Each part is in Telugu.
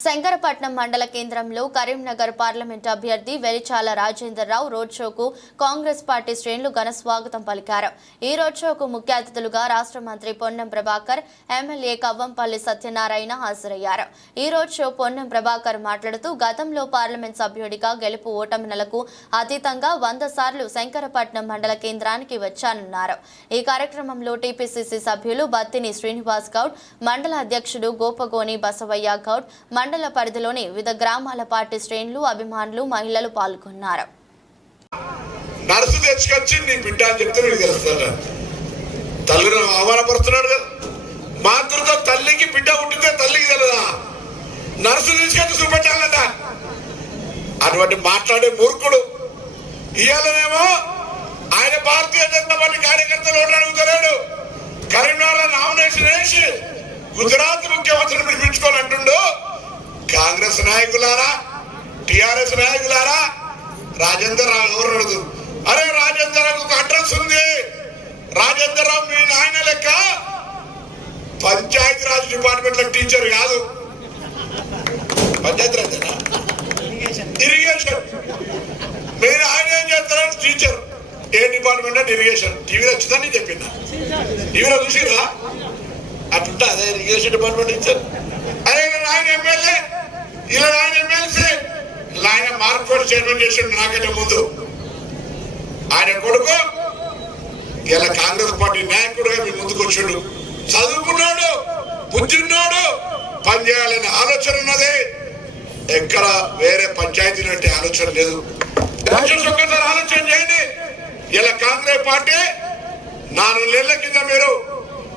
శంకరపట్నం మండల కేంద్రంలో కరీంనగర్ పార్లమెంట్ అభ్యర్థి వెలిచాల రాజేందర్రావు రోడ్ షోకు కాంగ్రెస్ పార్టీ శ్రేణులు ఘన స్వాగతం పలికారు. ఈ రోడ్ షోకు ముఖ్య అతిథులుగా రాష్ట్ర మంత్రి పొన్నం ప్రభాకర్ ఎమ్మెల్యే కవ్వంపల్లి సత్యనారాయణ హాజరయ్యారు. ఈ రోడ్ షో పొన్నం ప్రభాకర్ మాట్లాడుతూ గతంలో పార్లమెంట్ సభ్యుడిగా గెలుపు ఓటమినలకు అతీతంగా వంద సార్లు శంకరపట్నం మండల కేంద్రానికి వచ్చానన్నారు. ఈ కార్యక్రమంలో టీపీసీసీ సభ్యులు బత్తిని శ్రీనివాస్ గౌడ్ మండల అధ్యక్షుడు గోపగోని బసవయ్య గౌడ్ మండల పరిధిలోని వివిధ గ్రామాల పార్టీ శ్రేణులు అభిమానులు మహిళలు పాల్గొన్నారు. నర్సు తెచ్చుకొచ్చి నీ బిడ్డ అని చెప్తే నీకు తెలుస్తాడు. తల్లిని అవమానపరుస్తున్నాడు. కదా మాతృతో తల్లికి బిడ్డ ఉంటుందే తల్లికి తెలియదా నర్సు తీసుకొచ్చి చూపెట్టాలట అటువంటి మాట్లాడే మూర్ఖుడు. ఇవాళనేమో ఆయన భారతీయ జనతా పార్టీ కార్యకర్తలు ఓట్లు అడుగుతున్నాడు కరీంనగర్ నామినేషన్ వేసి గుజరాత్ ముఖ్యమంత్రిని పిలిపించుకోవాలంటుండో. అంటుండు కాంగ్రెస్ నాయకులారా టిఆర్ఎస్ నాయకులారా రాజేందర్ రావు ఎవరు అరే రాజేందర్ రావు ఒక అడ్రస్ ఉంది. రాజేందర్ రావు మీ నాయన లెక్క. పంచాయతీ రాజ్ డిపార్ట్మెంట్లో టీచర్ కాదు. పంచాయతీ రాజేనా? ఇరిగేషన్. మీరు ఆయన ఏం చేస్తారని టీచర్. ఏ డిపార్ట్మెంట్ అంటే ఇరిగేషన్ టీవీలో వచ్చిందని చెప్పిన. టీవీలో చూసిరా? అట్లా అదే ఇరిగేషన్ డిపార్ట్మెంట్ టీచర్. అదే నాయన ఆయన ఎమ్మెల్యే. ఇలా ఆయన ఎమ్మెల్సీ ఇలా ఆయన మార్కోడ్ చైర్మన్ చేసిండు నాకంటే ముందు. ఆయన కొడుకు ఇలా కాంగ్రెస్ పార్టీ నాయకుడుగా మీ ముందుకు వచ్చిండు. చదువుకున్నాడు బుద్ధిన్నాడు పనిచేయాలనే పని చేయాలనే ఆలోచన ఉన్నది. ఎక్కడ వేరే పంచాయతీ అంటే ఆలోచన లేదు. ఒక్కసారి ఆలోచన చేయండి. ఇలా కాంగ్రెస్ పార్టీ నాలుగు నెలల కింద మీరు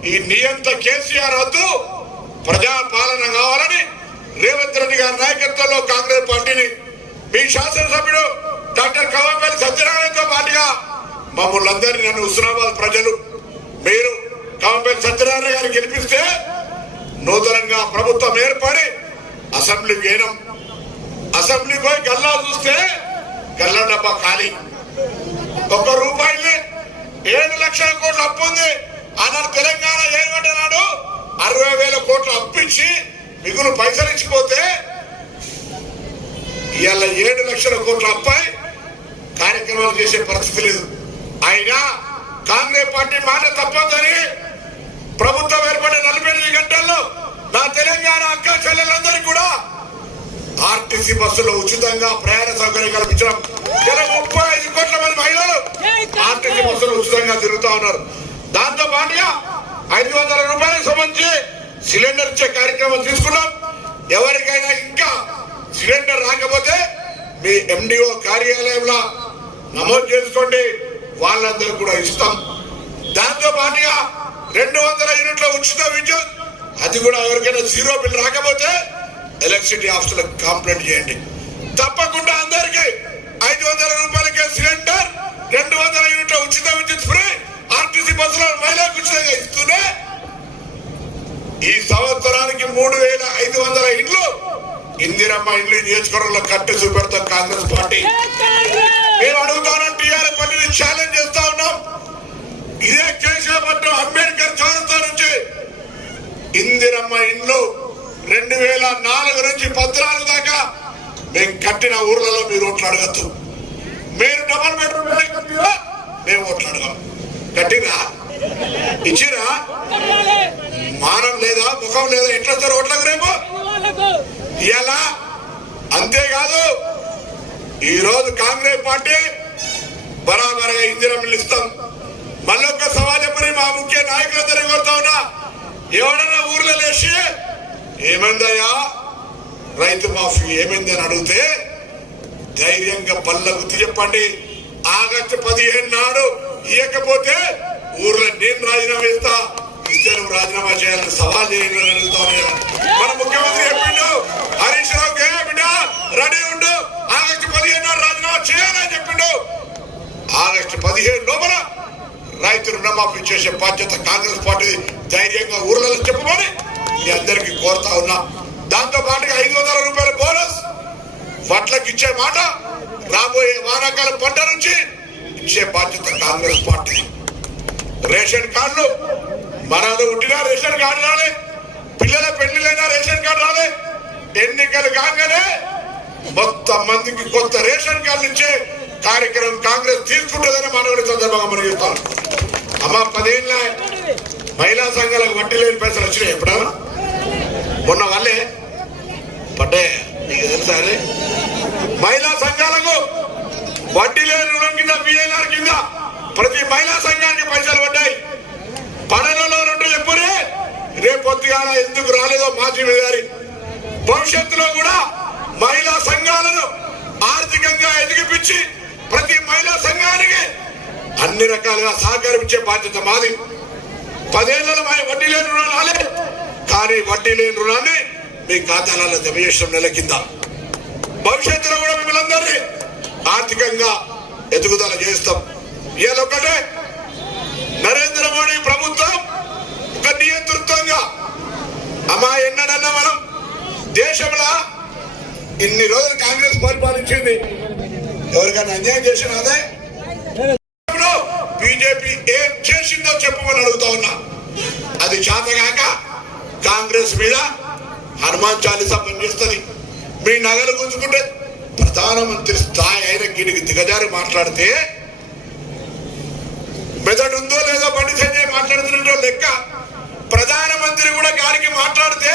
ఈ నియంత కేసీఆర్ వద్దు ప్రజా పాలన కావాలని రేవంత్ రెడ్డి గారి నాయకత్వంలో కాంగ్రెస్ పార్టీని మీ శాసనసభ్యుడు డాక్టర్ కవ్వంపల్లి సత్యనారాయణతో పాటుగా మమ్మల్ని అందరినీ నన్ను హుస్నాబాద్ ప్రజలు మీరు కవ్వంపల్లి సత్యనారాయణ గారిని గెలిపిస్తే నూతనంగా ప్రభుత్వం ఏర్పడి అసెంబ్లీ వేయడం అసెంబ్లీ పోయి గల్లా చూస్తే గల్ల డబ్బా ఖాళీ. ఒక్క రూపాయలు ఏడు లక్షల కోట్లు అప్పు ఉంది. ఆనాడు తెలంగాణ ఏమంటున్నాడు అరవై వేల కోట్లు అప్పించి మిగులు పైసలు ఇచ్చిపోతే ఇవాళ ఏడు లక్షల కోట్ల అప్పాయి కార్యక్రమాలు చేసే పరిస్థితి లేదు. అయినా కాంగ్రెస్ పార్టీ మాట తప్పదని ప్రభుత్వం ఏర్పడిన నలభై ఎనిమిది గంటల్లో నా తెలంగాణ అక్క చెల్లెలందరికీ కూడా ఆర్టీసీ బస్సులో ఉచితంగా ప్రయాణ సౌకర్యం కల్పించడం. ఇలా ముప్పై ఐదు కోట్ల మంది మహిళలు ఆర్టీసీ బస్సులు ఉచితంగా తిరుగుతా ఉన్నారు. దాంతో పాటుగా ఐదు వందల రూపాయలకు సంబంధించి సిలిండర్ ఇచ్చే కార్యక్రమం తీసుకున్నాం. ఎవరికైనా ఇంకా సిలిండర్ రాకపోతే మీ ఎండిఓ కార్యాలయంలో నమోదు చేసుకోండి. వాళ్ళందరూ కూడా ఇస్తాం. దాంతో పాటుగా రెండు వందల యూనిట్ల ఉచిత విద్యుత్ అది కూడా ఎవరికైనా జీరో బిల్ రాకపోతే ఎలక్ట్రిసిటీ ఆఫీసులకు కంప్లైంట్ చేయండి. తప్పకుండా అందరికీ ఐదు వందల రూపాయలకే సిలిండర్ రెండు వందల యూనిట్ల ఉచిత విద్యుత్ ఫ్రీ ఆర్టీసీ బస్సులో మహిళలకు ఉచితంగా ఇస్తూనే ఈ సంవత్సరానికి మూడు వేల ఐదు వందల ఇండ్లు. ఇందిరమ్మ ఇండ్లు నియోజకవర్గంలో కట్టి చూపెడతాం కాంగ్రెస్ పార్టీ. మేము అడుగుతానం టీఆర్ఎస్ పార్టీని ఛాలెంజ్ చేస్తా ఉన్నాం. ఇదే కేశవపట్నం అంబేద్కర్ చౌరస్తా నుంచి. ఇందిరమ్మ ఇండ్లు రెండు వేల నాలుగు నుంచి పద్నాలుగు దాకా మేము కట్టిన ఊర్లలో మీరు ఓట్లు అడగద్దు. మీరు డబల్ బెడ్రూమ్ మేము ఓట్లు అడగం. కట్టిరా? ఇచ్చిరా? మానం లేదా ముఖం లేదా ఎట్లా వస్తారు ఓట్లకు రేపు? ఇలా అంతేకాదు ఈ రోజు కాంగ్రెస్ పార్టీ బరాబరగా ఇందిరమ్మలు ఇస్తాం. మళ్ళీ ఒక సమాజ పని మా ముఖ్య నాయకులందరినీ కోరుతా ఉన్నా. ఎవడన్నా ఊర్లో లేచి ఏమైందయ్యా? రైతు మాఫీ ఏమైంది? అని అడిగితే ధైర్యంగా పళ్ళ గుర్తు చెప్పండి. ఆగస్టు పదిహేను నాడు ఇవ్వకపోతే ఊర్లో నేను రాజీనామా ఇస్తా చేయాలని సవాల్ చేయండి అడుగుతా మన ముఖ్యమంత్రి చెప్పిండు హరీష్ రావు బిడ్డ రెడీ ఉండు ఆగస్టు పదిహేను రాజీనామా చేయాలని చెప్పిండు. ఆగస్టు పదిహేను లోపల రైతు రుణమాఫీ చేసే బాధ్యత కాంగ్రెస్ పార్టీ ధైర్యంగా ఊర్లలో చెప్పమని మీ అందరికీ కోరుతా ఉన్నా. దాంతో పాటుగా ఐదు వందల రూపాయల బోనస్ వడ్లకు ఇచ్చే మాట రాబోయే వానాకాలం పంట నుంచి ఇచ్చే బాధ్యత కాంగ్రెస్ పార్టీ. రేషన్ కార్డులు మనలో ఉండినా రేషన్ కార్డు రాలే. పిల్లల పెళ్ళిలైనా రేషన్ కార్డు రాలే. ఎన్నికలు కాగానే మొత్తం మందికి కొత్త రేషన్ కార్డు ఇచ్చే కార్యక్రమం కాంగ్రెస్ తీసుకుంటుందని మనవడి సందర్భంగా మనం చెప్తాం. అమ్మ పదేళ్ళ మహిళా సంఘాలకు వడ్డీ లేని పైసలు వచ్చినాయి ఎప్పుడన్నా మొన్న వాళ్ళే. పడ్డే? నీకు తెలుసా మహిళా సంఘాలకు వడ్డీ లేని రుణం కింద బిఎన్ఆర్ కింద ప్రతి మహిళా సంఘం పైసలు పడ్డాయి పడనలో రెండు ఎప్పుడే రేపు ఎందుకు రాలేదో మాజీ గారి భవిష్యత్తులో కూడా మహిళా సంఘాలను ఆర్థికంగా ఎదిగిపించి ప్రతి మహిళా సంఘానికి అన్ని రకాలుగా సహకరించే బాధ్యత మాది. పదేళ్ళలో మరి వడ్డీ లేని రుణాలు రాలే కానీ వడ్డీ లేని రుణాన్ని మీ ఖాతాలలో జమ చేసిన నెల కింద. భవిష్యత్తులో కూడా మిమ్మల్ని అందరినీ ఆర్థికంగా ఎదుగుదల చేస్తాం. ఇవాళ ఒకటే నరేంద్ర మోడీ ప్రభుత్వం ఒక నియంతృత్వంగా అమ్మా ఎన్నడన్నా మనం దేశంలో ఇన్ని రోజులు కాంగ్రెస్ పరిపాలించింది ఎవరికైనా అన్యాయం చేసిన అదే. బీజేపీ ఏం చేసిందో చెప్పమని అడుగుతా ఉన్నా. అది చేతగాక కాంగ్రెస్ మీద హనుమాన్ చాలీసా పనిచేస్తుంది. మీ నగలు గుంజుకుంటే ప్రధానమంత్రి స్థాయి అయిన గిడికి దిగజారి మాట్లాడితే మెదడు ఉందో లేదో బండి సంజయ్ మాట్లాడుతున్నట్టు లెక్క ప్రధానమంత్రి కూడా గారికి మాట్లాడితే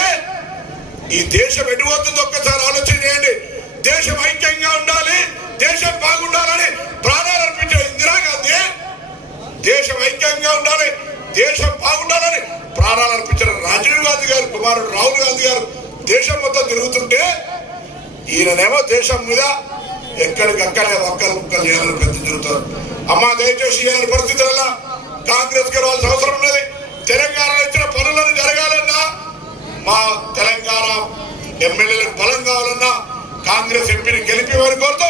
ఈ దేశం ఎటుపోతుందో ఒక్కసారి ఆలోచన చేయండి. దేశం ఐక్యంగా ఉండాలి దేశం బాగుండాలని ప్రాణాలు అర్పించిన ఇందిరాగాంధీ దేశం ఐక్యంగా ఉండాలి దేశం బాగుండాలని ప్రాణాలు అర్పించిన రాజీవ్ గాంధీ గారు కుమారుడు రాహుల్ గాంధీ గారు దేశం మొత్తం తిరుగుతుంటే ఈయననేమో దేశం మీద ఎక్కడికక్కడే ఒక్కరు ముక్కలు చేయాలని పెద్ద జరుగుతారు. అమ్మా దయచేసి ఇలాంటి పరిస్థితులలో కాంగ్రెస్కి రావాల్సిన అవసరం ఉన్నది. తెలంగాణలో ఇచ్చిన పనులను జరగాలన్నా మా తెలంగాణ ఎమ్మెల్యేలకు బలం కావాలన్నా కాంగ్రెస్ ఎంపీని గెలిపి వారి కోరుతూ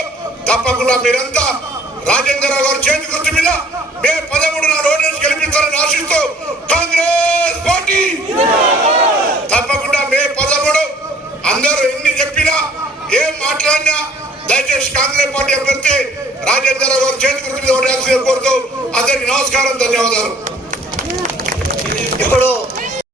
తప్పకుండా మీరంతా రాజేంద్ర గారు చేతి గుర్తు మీద మే పదమూడు నాడు ఓటర్స్ గెలిపిస్తారని ఆశిస్తూ కాంగ్రెస్ పార్టీ! తప్పకుండా మే పదమూడు అందరూ ఎన్ని చెప్పినా ఏం మాట్లాడినా దయచేసి కాంగ్రెస్ పార్టీ అభ్యర్థి రాజేంద్ర గారు చేతి గుర్తు మీద ఓటర్స్ కోరుతూ అందరికీ నమస్కారం ధన్యవాదాలు. ろう